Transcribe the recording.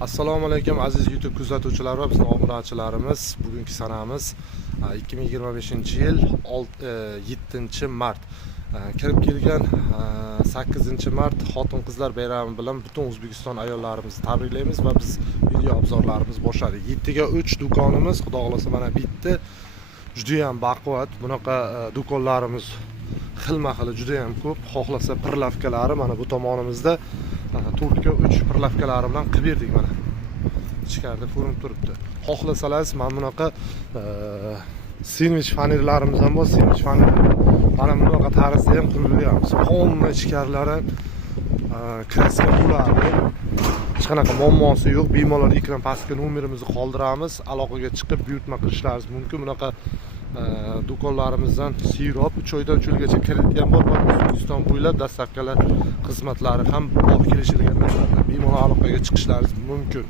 Assalomu alaykum aziz YouTube kuzatuvchilar va bizning obunachilarimiz. Bugungi sanamiz 2025-yil 7-mart. Kirib kelgan 8-mart xotin-qizlar bayrami bilan butun O'zbekiston ayollarimizni tabriklaymiz va biz video obzorlarimiz boshladik. 7 ga 3 do'konimiz, xudo xolasa mana bitta. Juda ham baquvvat. Bunaqa do'konlarimiz xilma-xili juda ham ko'p. Xohlasa pirlavkalari mana bu tomonimizda 4 ga 3 pirlavkalari bilan qilib berdik mana. Ichkarida ko'rinib turibdi. Xohlasangiz mana bunaqa sandwich fanirlarimiz ham bor. Sandwich fanir mana bunaqa tarzda ham qilib beryapmiz. Polni ichkarilari kraska bo'ladi. Hech qanaqa muammosi yo'q. Bemalol ekran pastga nomerimizni qoldiramiz. Aloqaga chiqib buyurtma qilishlaringiz mumkin. Bunaqa do'konlarimizdan sirop 3 oydan cho'lgacha kredit ham bor. O'zbekiston bo'ylab dastavkalar xizmatlari ham olib kelishilgan. Bemalol aloqaga chiqishlaringiz mumkin.